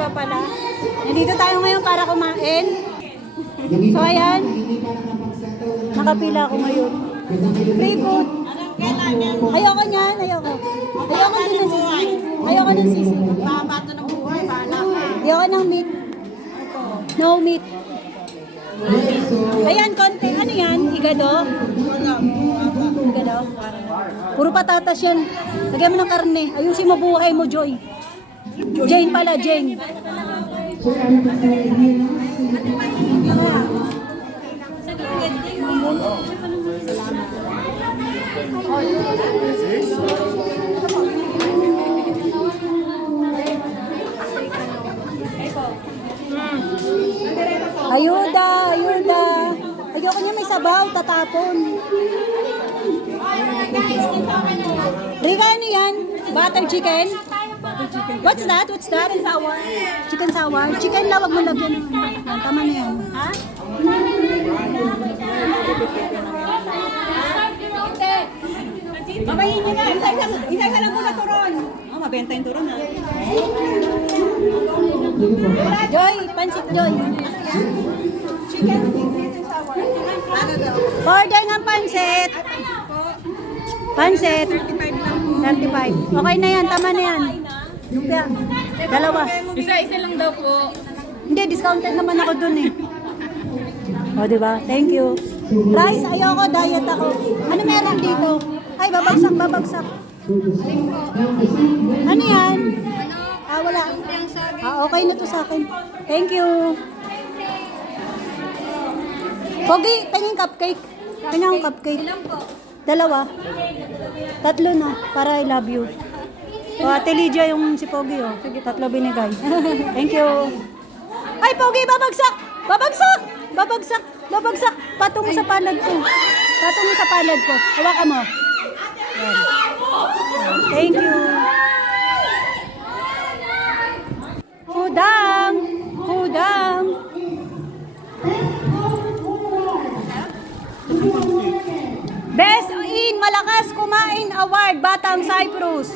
pa pala. Nandito tayo ngayon para kumain. So ayan, nakapila ako ngayon. Free food. Ayoko niyan, ayoko. Ayoko din ng sisi. Ayoko ng sisi. Babato ng buhay, bahala ka. Ayoko ng meat. No meat. Ayan, konti. Ano yan? Higado? Higado? Puro patatas yan. Lagyan mo ng karne. Ayusin mo buhay mo, Joy. Jane pala, Jane. Ayuda, ayuda. Ayoko niya may sabaw, tatapon. Rika, ano yan? Butter chicken? What's that? What's that? Chicken sour. Chicken sour? Chicken lang, wag mo lagyan ng tama na yan. Ha? Mamayin niya nga, isay ka lang muna turon. Oh, mabenta yung turon ha. Joy, pansit Joy. Chicken, chicken sour. Order ng pansit. Pansit. 35. Okay na yan, tama na yan. Lumpia. Dalawa. Isa-isa lang daw po. Hindi, discounted naman ako dun eh. O, diba? Thank you. Rice, ayoko, diet ako. Ano meron dito? Ay, babagsak, babagsak. Ano yan? Ah, wala. Ah, okay na to sa akin. Thank you. Pogi, tingin cupcake. Tingin akong cupcake. Dalawa. Tatlo na, para I love you. O, Ate Lydia yung si Pogi, oh. Sige, tatlo binigay. Thank you. Ay, Pogi, babagsak! Babagsak! Babagsak! Babagsak! Patungo sa palad ko. Patungo sa palad ko. Hawakan mo. Yan. Thank you. Hudang! Hudang! Best in Malakas Kumain Award, Batang Cyprus.